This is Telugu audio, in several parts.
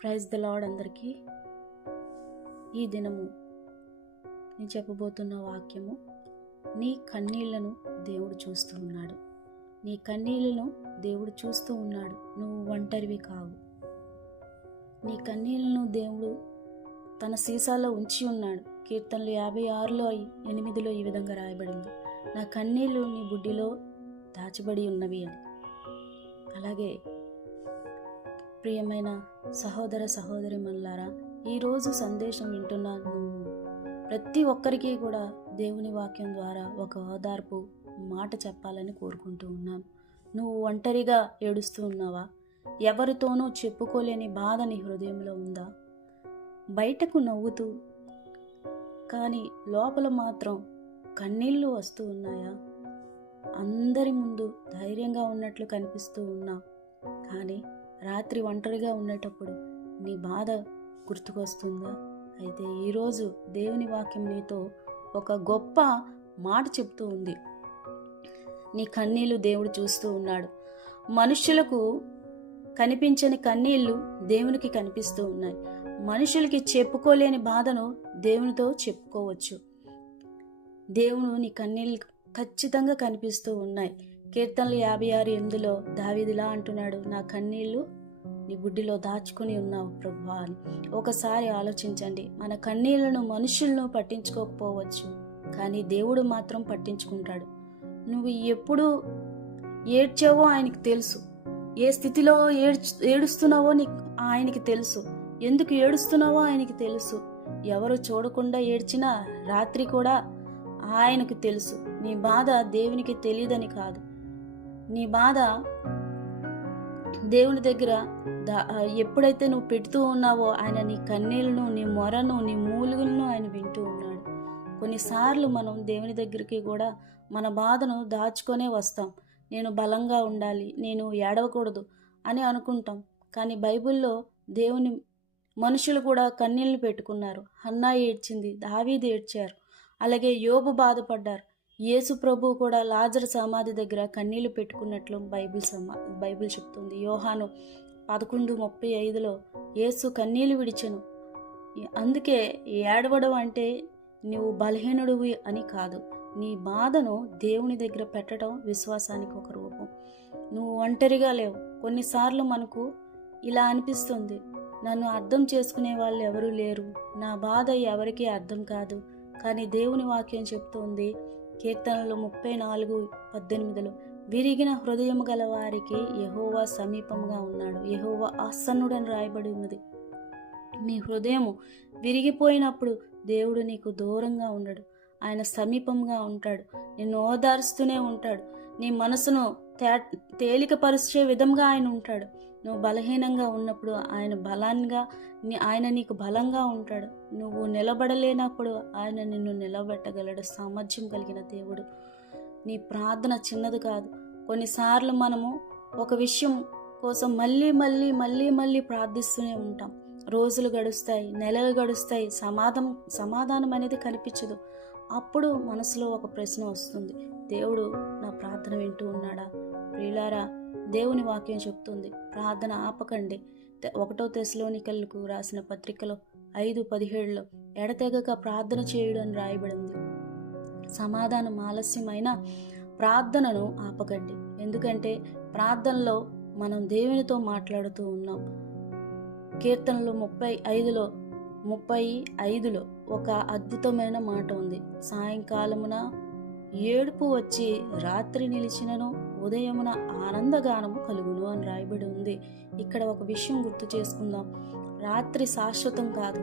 ప్రైజ్ ద లార్డ్ అందరికీ. ఈ దినము నేను చెప్పబోతున్న వాక్యము, నీ కన్నీళ్లను దేవుడు చూస్తూ ఉన్నాడు. నీ కన్నీళ్లను దేవుడు చూస్తూ ఉన్నాడు. నువ్వు ఒంటరివి కావు. నీ కన్నీళ్లను దేవుడు తన సీసాలో ఉంచి ఉన్నాడు. కీర్తనలు 56:8 ఈ విధంగా రాయబడింది, నా కన్నీళ్లు నీ బుడ్డిలో దాచబడి ఉన్నవి అని. అలాగే ప్రియమైన సహోదర సహోదరీమణులారా, ఈరోజు సందేశం వింటున్న నువ్వు ప్రతి ఒక్కరికి కూడా దేవుని వాక్యం ద్వారా ఒక ఓదార్పు మాట చెప్పాలని కోరుకుంటూ ఉన్నాను. నువ్వు ఒంటరిగా ఏడుస్తూ ఉన్నావా? ఎవరితోనూ చెప్పుకోలేని బాధ నీ హృదయంలో ఉందా? బయటకు నవ్వుతూ కానీ లోపల మాత్రం కన్నీళ్ళు వస్తూ ఉన్నాయా? అందరి ముందు ధైర్యంగా ఉన్నట్లు కనిపిస్తూ ఉన్నావు, కానీ రాత్రి ఒంటరిగా ఉండేటప్పుడు నీ బాధ గుర్తుకొస్తుందా? అయితే ఈరోజు దేవుని వాక్యం నీతో ఒక గొప్ప మాట చెప్తూ ఉంది. నీ కన్నీళ్లు దేవుడు చూస్తూ ఉన్నాడు. మనుషులకు కనిపించని కన్నీళ్లు దేవునికి కనిపిస్తూ ఉన్నాయి. మనుషులకి చెప్పుకోలేని బాధను దేవునితో చెప్పుకోవచ్చు. దేవుడు నీ కన్నీళ్ళు ఖచ్చితంగా కనిపిస్తూ ఉన్నాయి. కీర్తనలు 56:8 దావీదులా అంటున్నాడు, నా కన్నీళ్లు నీ బుడ్డిలో దాచుకుని ఉన్నావు ప్రభువా అని. ఒకసారి ఆలోచించండి, మన కన్నీళ్లను మనుషులను పట్టించుకోకపోవచ్చు, కానీ దేవుడు మాత్రం పట్టించుకుంటాడు. నువ్వు ఎప్పుడు ఏడ్చావో ఆయనకి తెలుసు. ఏ స్థితిలో ఏడుస్తున్నావో ఆయనకి తెలుసు. ఎందుకు ఏడుస్తున్నావో ఆయనకి తెలుసు. ఎవరు చూడకుండా ఏడ్చినా రాత్రి కూడా ఆయనకు తెలుసు. నీ బాధ దేవునికి తెలియదని కాదు. నీ బాధ దేవుని దగ్గర ఎప్పుడైతే నువ్వు పెడుతూ ఉన్నావో ఆయన నీ కన్నీళ్లను, నీ మొరను, నీ మూలుగులను ఆయన వింటూ ఉన్నాడు. కొన్నిసార్లు మనం దేవుని దగ్గరికి కూడా మన బాధను దాచుకొనే వస్తాం. నేను బలంగా ఉండాలి, నేను ఏడవకూడదు అని అనుకుంటాం. కానీ బైబిల్లో దేవుని మనుషులు కూడా కన్నీళ్లు పెట్టుకున్నారు. హన్నా ఏడ్చింది, దావీదు ఏడ్చారు, అలాగే యోబు బాధపడ్డారు. యేసు ప్రభు కూడా లాజరు సమాధి దగ్గర కన్నీళ్లు పెట్టుకున్నట్లు బైబిల్ చెప్తుంది. యోహాను 11:35 యేసు కన్నీళ్లు విడిచెను. అందుకే ఏడవడం అంటే నువ్వు బలహీనుడివి అని కాదు. నీ బాధను దేవుని దగ్గర పెట్టడం విశ్వాసానికి ఒక రూపం. నువ్వు ఒంటరిగా లేవు. కొన్నిసార్లు మనకు ఇలా అనిపిస్తుంది, నన్ను అర్థం చేసుకునే వాళ్ళు ఎవరూ లేరు, నా బాధ ఎవరికీ అర్థం కాదు. కానీ దేవుని వాక్యం చెప్తుంది, కీర్తనలు 34:18 విరిగిన హృదయం గల వారికి యెహోవా సమీపంగా ఉన్నాడు, యెహోవా ఆసన్నుడని రాయబడి ఉన్నది. నీ హృదయము విరిగిపోయినప్పుడు దేవుడు నీకు దూరంగా ఉండడు, ఆయన సమీపంగా ఉంటాడు. నిన్ను ఓదారుస్తూనే ఉంటాడు. నీ మనసును తేలికపరిచే విధంగా ఆయన ఉంటాడు. నువ్వు బలహీనంగా ఉన్నప్పుడు ఆయన నీకు బలంగా ఉంటాడు. నువ్వు నిలబడలేనప్పుడు ఆయన నిన్ను నిలబెట్టగలడు. సామర్థ్యం కలిగిన దేవుడు. నీ ప్రార్థన చిన్నది కాదు. కొన్నిసార్లు మనము ఒక విషయం కోసం మళ్ళీ ప్రార్థిస్తూనే ఉంటాం. రోజులు గడుస్తాయి, నెలలు గడుస్తాయి, సమాధానం అనేది కనిపించదు. అప్పుడు మనసులో ఒక ప్రశ్న వస్తుంది, దేవుడు నా ప్రార్థన వింటూ ఉన్నాడా? ప్రియులారా, దేవుని వాక్యం చెప్తుంది, ప్రార్థన ఆపకండి. 1 తెస్సలోనికలకు రాసిన పత్రికలో 5:17 ఎడతెగక ప్రార్థన చేయుడు అని రాయబడింది. సమాధానం ఆలస్యమైన ప్రార్థనను ఆపకండి. ఎందుకంటే ప్రార్థనలో మనం దేవునితో మాట్లాడుతూ ఉన్నాం. కీర్తనలు 35:35 ఒక అద్భుతమైన మాట ఉంది, సాయంకాలమున ఏడుపు వచ్చి రాత్రి నిలిచినను ఉదయమున ఆనందగానము కలుగును అని రాయబడి ఉంది. ఇక్కడ ఒక విషయం గుర్తు చేసుకుందాం, రాత్రి శాశ్వతం కాదు.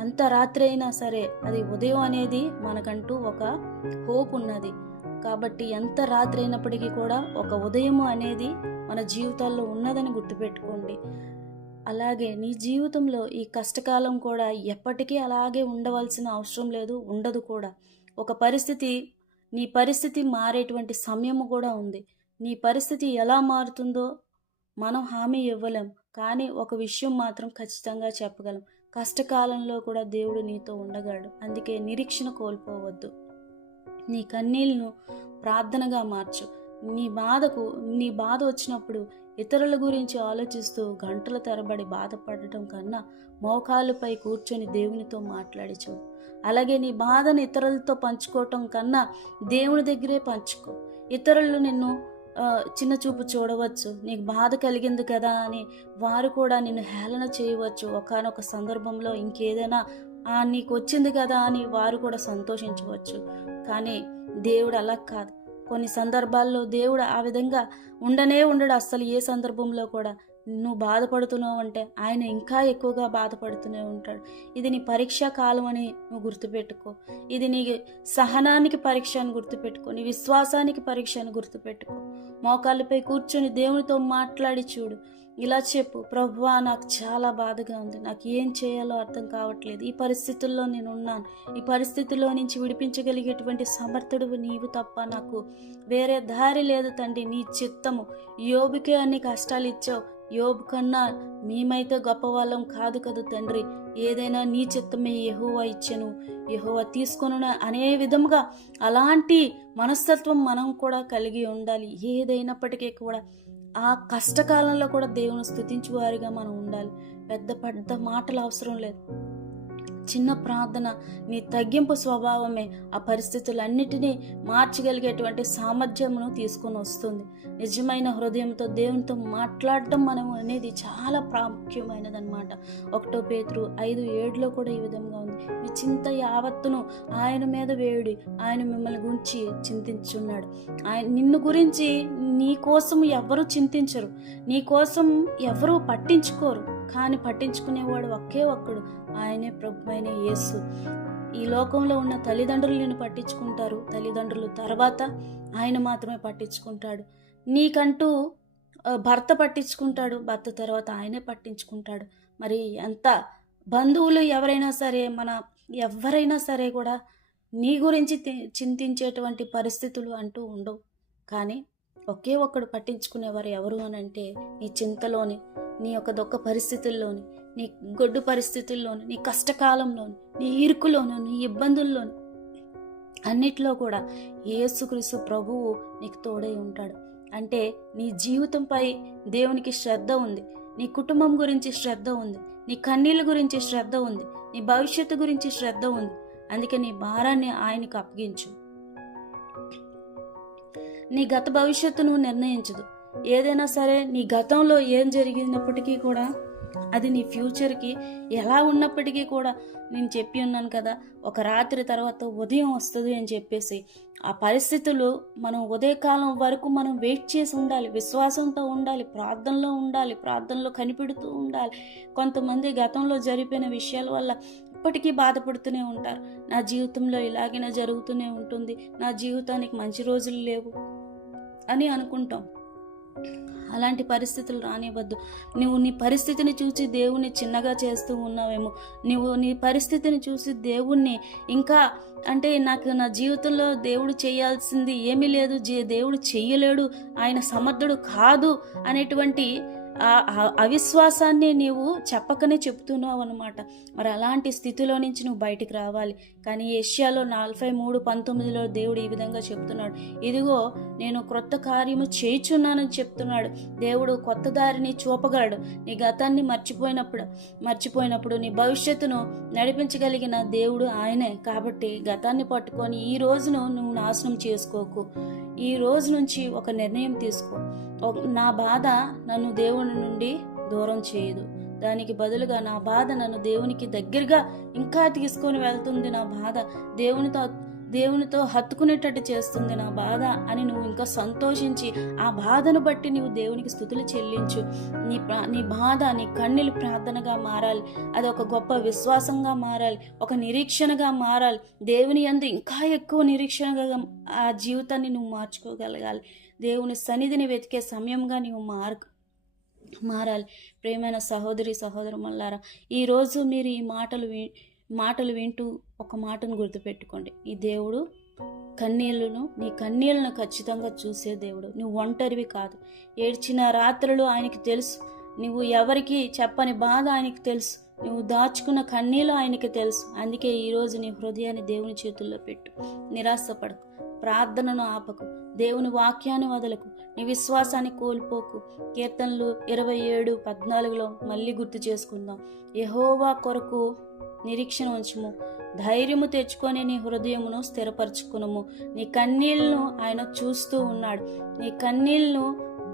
ఎంత రాత్రి అయినా సరే అది ఉదయం అనేది మనకంటూ ఒక హోప్ ఉన్నది. కాబట్టి ఎంత రాత్రి అయినప్పటికీ కూడా ఒక ఉదయము అనేది మన జీవితాల్లో ఉన్నదని గుర్తుపెట్టుకోండి. అలాగే నీ జీవితంలో ఈ కష్టకాలం కూడా ఎప్పటికీ అలాగే ఉండవలసిన అవసరం లేదు, ఉండదు కూడా. నీ పరిస్థితి మారేటువంటి సమయము కూడా ఉంది. నీ పరిస్థితి ఎలా మారుతుందో మనం హామీ ఇవ్వలేం, కానీ ఒక విషయం మాత్రం ఖచ్చితంగా చెప్పగలం, కష్టకాలంలో కూడా దేవుడు నీతో ఉండగలడు. అందుకే నిరీక్షణ కోల్పోవద్దు. నీ కన్నీళ్లను ప్రార్థనగా మార్చు. నీ బాధ వచ్చినప్పుడు ఇతరుల గురించి ఆలోచిస్తూ గంటల తరబడి బాధపడటం కన్నా మోకాళ్ళపై కూర్చొని దేవునితో మాట్లాడి చూడు. అలాగే నీ బాధను ఇతరులతో పంచుకోవటం కన్నా దేవుని దగ్గరే పంచుకో. ఇతరులు నిన్ను చిన్న చూపు చూడవచ్చు, నీకు బాధ కలిగింది కదా అని వారు కూడా నిన్ను హేళన చేయవచ్చు. ఒకానొక సందర్భంలో ఇంకేదైనా నీకు వచ్చింది కదా అని వారు కూడా సంతోషించవచ్చు. కానీ దేవుడు అలా కాదు. కొన్ని సందర్భాల్లో దేవుడు ఆ విధంగా ఉండడు. అస్సలు ఏ సందర్భంలో కూడా నువ్వు బాధపడుతున్నావు అంటే ఆయన ఇంకా ఎక్కువగా బాధపడుతూనే ఉంటాడు. ఇది నీ పరీక్షా కాలం అని నువ్వు గుర్తుపెట్టుకో. ఇది నీ సహనానికి పరీక్ష అని గుర్తుపెట్టుకో. నీ విశ్వాసానికి పరీక్ష అని గుర్తుపెట్టుకో. మోకాళ్ళపై కూర్చొని దేవునితో మాట్లాడి చూడు. ఇలా చెప్పు, ప్రభువా నాకు చాలా బాధగా ఉంది, నాకు ఏం చేయాలో అర్థం కావట్లేదు, ఈ పరిస్థితుల్లో నేను ఉన్నాను, ఈ పరిస్థితుల్లో నుంచి విడిపించగలిగేటువంటి సమర్థుడు నీవు తప్ప నాకు వేరే దారి లేదు తండ్రి, నీ చిత్తము. యోబుకే అన్ని కష్టాలు ఇచ్చావు, యోబు కన్నా మేమైతే గొప్పవాళ్ళం కాదు కదా తండ్రి, ఏదైనా నీ చిత్తమే యెహోవా ఇచ్చెను, యెహోవా తీసుకొను అనే విధముగా అలాంటి మనస్తత్వం మనం కూడా కలిగి ఉండాలి. ఏదైనప్పటికీ కూడా ఆ కష్టకాలంలో కూడా దేవుని స్తుతించు వారిగా మనం ఉండాలి. పెద్ద మాటలు అవసరం లేదు. చిన్న ప్రార్థన, నీ తగ్గింపు స్వభావమే ఆ పరిస్థితులన్నిటినీ మార్చగలిగేటువంటి సామర్థ్యమును తీసుకొని వస్తుంది. నిజమైన హృదయంతో దేవునితో మాట్లాడటం మనం అనేది చాలా ప్రాముఖ్యమైనదన్నమాట. 1 పేతురు 5:7 కూడా ఈ విధంగా ఉంది. మీ చింత యావత్తును ఆయన మీద వేయుడి, ఆయన మిమ్మల్ని గురించి చింతించున్నాడు. ఆయన నిన్ను గురించి నీ కోసం ఎవరు చింతించరు, నీ కోసం ఎవరు పట్టించుకోరు. కానీ పట్టించుకునేవాడు ఒకే ఒక్కడు, ఆయనే ప్రభువైన యేసు. ఈ లోకంలో ఉన్న తల్లిదండ్రులు నిన్ను పట్టించుకుంటారు, తల్లిదండ్రులు తర్వాత ఆయన మాత్రమే పట్టించుకుంటాడు. నీకంటూ భర్త పట్టించుకుంటాడు, భర్త తర్వాత ఆయనే పట్టించుకుంటాడు. మరి ఎంత బంధువులు ఎవరైనా సరే కూడా నీ గురించి చింతించేటువంటి పరిస్థితులు అంటూ ఉండవు. కానీ ఒకే ఒక్కడు పట్టించుకునేవారు ఎవరు అని అంటే నీ చింతలోని, నీ యొక్క దుఃఖ పరిస్థితుల్లోని, నీ గొడ్డు పరిస్థితుల్లోని, నీ కష్టకాలంలోని, నీ ఇరుకులోను, నీ ఇబ్బందుల్లోని, అన్నిట్లో కూడా యేసుక్రీస్తు ప్రభువు నీకు తోడై ఉంటాడు. అంటే నీ జీవితంపై దేవునికి శ్రద్ధ ఉంది, నీ కుటుంబం గురించి శ్రద్ధ ఉంది, నీ కన్నీళ్ళ గురించి శ్రద్ధ ఉంది, నీ భవిష్యత్తు గురించి శ్రద్ధ ఉంది. అందుకే నీ భారాన్ని ఆయనకు అప్పగించు. నీ గత భవిష్యత్తును నిర్ణయించదు. ఏదైనా సరే నీ గతంలో ఏం జరిగినప్పటికీ కూడా అది నీ ఫ్యూచర్కి ఎలా ఉన్నప్పటికీ కూడా నేను చెప్పి ఉన్నాను కదా, ఒక రాత్రి తర్వాత ఉదయం వస్తుంది అని చెప్పేసి ఆ పరిస్థితులు మనం ఉదయకాలం వరకు మనం వెయిట్ చేసి ఉండాలి, విశ్వాసంతో ఉండాలి, ప్రార్థనలో కనిపెడుతూ ఉండాలి. కొంతమంది గతంలో జరిపిన విషయాల వల్ల ఇప్పటికీ బాధపడుతూనే ఉంటారు. నా జీవితంలో ఇలాగైనా జరుగుతూనే ఉంటుంది, నా జీవితానికి మంచి రోజులు లేవు అని అనుకుంటాం. అలాంటి పరిస్థితులు రానివ్వద్దు. నువ్వు నీ పరిస్థితిని చూసి దేవుణ్ణి చిన్నగా చేస్తూ ఉన్నావేమో, నువ్వు నీ పరిస్థితిని చూసి దేవుణ్ణి ఇంకా అంటే నాకు నా జీవితంలో దేవుడు చేయాల్సింది ఏమీ లేదు, దేవుడు చెయ్యలేడు, ఆయన సమర్థుడు కాదు అనేటువంటి అవిశ్వాసాన్ని నీవు చెప్పకనే చెప్తున్నావు అనమాట. మరి అలాంటి స్థితిలో నుంచి నువ్వు బయటికి రావాలి. కానీ యెషయాలో 43:19 దేవుడు ఈ విధంగా చెప్తున్నాడు, ఇదిగో నేను క్రొత్త కార్యము చేయుచున్నానని చెప్తున్నాడు. దేవుడు కొత్త దారిని చూపగలడు. నీ గతాన్ని మర్చిపోయినప్పుడు నీ భవిష్యత్తును నడిపించగలిగిన దేవుడు ఆయనే. కాబట్టి గతాన్ని పట్టుకొని ఈ రోజును నువ్వు నాశనం చేసుకోకు. ఈ రోజు నుంచి ఒక నిర్ణయం తీసుకో. నా బాధ నన్ను దేవుని నుండి దూరం చేయదు, దానికి బదులుగా నా బాధ నన్ను దేవునికి దగ్గరగా ఇంకా తీసుకొని వెళ్తుంది, నా బాధ దేవునితో హత్తుకునేటట్టు చేస్తుంది నా బాధ అని నువ్వు ఇంకా సంతోషించి ఆ బాధను బట్టి నువ్వు దేవునికి స్తుతులు చెల్లించు. నీ బాధ నీ కన్నీళ్ళు ప్రార్థనగా మారాలి, అది ఒక గొప్ప విశ్వాసంగా మారాలి, ఒక నిరీక్షణగా మారాలి. దేవుని యందు ఇంకా ఎక్కువ నిరీక్షణగా ఆ జీవితాన్ని నువ్వు మార్చుకోగలగాలి. దేవుని సన్నిధిని వెతికే సమయంగా నువ్వు మారాలి. ప్రియమైన సహోదరి సహోదరులారా, ఈరోజు మీరు ఈ మాటలు వింటూ ఒక మాటను గుర్తుపెట్టుకోండి. ఈ దేవుడు నీ కన్నీళ్లను ఖచ్చితంగా చూసే దేవుడు. నువ్వు ఒంటరివి కాదు. ఏడ్చిన రాత్రులు ఆయనకి తెలుసు, నువ్వు ఎవరికి చెప్పని బాధ ఆయనకి తెలుసు, నువ్వు దాచుకున్న కన్నీళ్ళు ఆయనకి తెలుసు. అందుకే ఈరోజు నీ హృదయాన్ని దేవుని చేతుల్లో పెట్టు. నిరాశపడకు, ప్రార్థనను ఆపకు, దేవుని వాక్యాన్ని వదలకు, నీ విశ్వాసాన్ని కోల్పోకు. కీర్తనలు 27:14 మళ్ళీ గుర్తు చేసుకుందాం. యెహోవా కొరకు నిరీక్షణ ఉంచుము, ధైర్యము తెచ్చుకొని నీ హృదయమును స్థిరపరచుకునుము. నీ కన్నీళ్లను ఆయన చూస్తూ ఉన్నాడు. నీ కన్నీళ్లను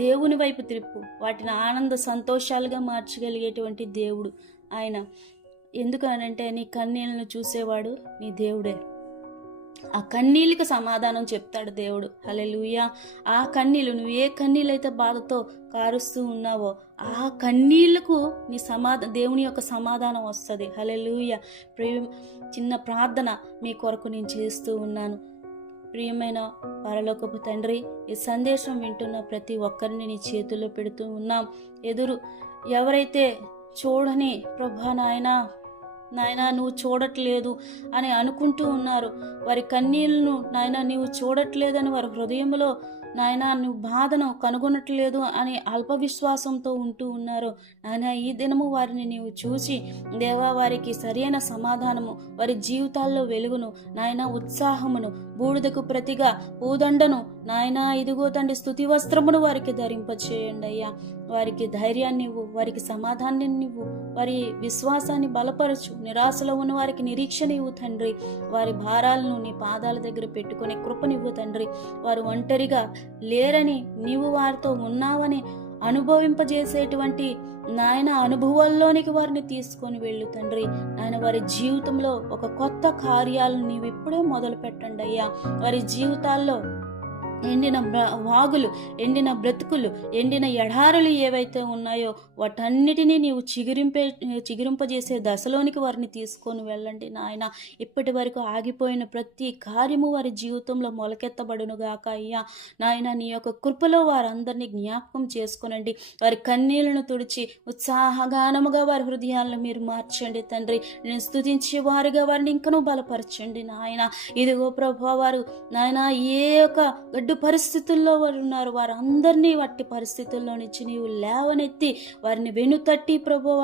దేవుని వైపు త్రిప్పు, వాటిని ఆనంద సంతోషాలుగా మార్చగలిగేటువంటి దేవుడు ఆయన. ఎందుకనంటే నీ కన్నీళ్లను చూసేవాడు నీ దేవుడే. ఆ కన్నీళ్ళకి సమాధానం చెప్తాడు దేవుడు. హల్లెలూయా. ఆ కన్నీళ్ళు, నువ్వు ఏ కన్నీళ్ళైతే బాధతో కారుస్తూ ఉన్నావో ఆ కన్నీళ్లకు నీ దేవుని యొక్క సమాధానం వస్తుంది. హల్లెలూయా. చిన్న ప్రార్థన మీ కొరకు నేను చేస్తూ ఉన్నాను. ప్రియమైన పరలోకపు తండ్రి, ఈ సందేశం వింటున్న ప్రతి ఒక్కరిని నీ చేతుల్లో పెడుతూ ఉన్నాం. ఎవరైతే చూడని ప్రభా నాయనా నువ్వు చూడట్లేదు అని అనుకుంటూ ఉన్నారు, వారి కన్నీళ్లను నాయనా నీవు చూడట్లేదని వారి హృదయంలో నాయనా నువ్వు బాధను కనుగొనట్లేదు అని అల్ప విశ్వాసంతో ఉంటూ ఉన్నారు. నాయనా ఈ దినము వారిని నీవు చూసి దేవా వారికి సరైన సమాధానము, వారి జీవితాల్లో వెలుగును, నాయనా ఉత్సాహమును, బూడిదకు ప్రతిగా పూదండను నాయనా ఇదిగో తండ్రి స్తుతి వస్త్రమును వారికి ధరింపచేయండి అయ్యా. వారికి ధైర్యాన్ని ఇవ్వు, వారికి సమాధానాన్ని ఇవ్వు, వారి విశ్వాసాన్ని బలపరచు. నిరాశలో ఉన్న వారికి నిరీక్షణ ఇవ్వు తండ్రి. వారి భారాలను నీ పాదాల దగ్గర పెట్టుకునే కృపనివ్వు తండ్రి. వారు ఒంటరిగా లేరని, నీవు వారితో ఉన్నావని అనుభవింపజేసేటువంటి నాయన అనుభవాల్లోనికి వారిని తీసుకొని వెళ్ళు తండ్రి. నాయన వారి జీవితంలో ఒక కొత్త కార్యాలను నీవు ఇప్పుడే మొదలు పెట్టండి అయ్యా. వారి జీవితాల్లో ఎండిన వాగులు, ఎండిన బ్రతుకులు, ఎండిన ఎడారులు ఏవైతే ఉన్నాయో వాటన్నిటినీ నీవు చిగురింపజేసే దశలోనికి వారిని తీసుకొని వెళ్ళండి నాయన. ఇప్పటి వరకు ఆగిపోయిన ప్రతి కార్యము వారి జీవితంలో మొలకెత్తబడునుగాక అయ్యా. నాయన నీ యొక్క కృపలో వారందరినీ జ్ఞాపకం చేసుకునండి. వారి కన్నీళ్లను తుడిచి ఉత్సాహగానముగా వారి హృదయాలను మీరు మార్చండి తండ్రి. నేను స్తుతించే వారిగా వారిని ఇంకనూ బలపరచండి నాయన. ఇదిగో ప్రభా వారు నాయన ఏ యొక్క గడ్డు పరిస్థితుల్లో వారు ఉన్నారు, వారందరినీ వట్టి పరిస్థితుల్లో నుంచి నీవు లేవనెత్తి వారిని వెనుతట్టి ప్రభు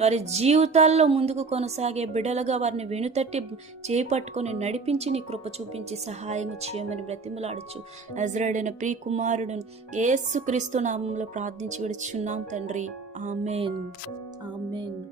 వారి జీవితాల్లో ముందుకు కొనసాగే బిడ్డలుగా వారిని వెనుతట్టి చేపట్టుకొని నడిపించి నీ కృప చూపించి సహాయం చేయమని బ్రతిమలాడచ్చు. నజరేయుడైన ప్రియ కుమారుడును యేసుక్రీస్తు నామంలో ప్రార్థించి విడుచున్నాం తండ్రి. ఆమేన్. ఆమేన్.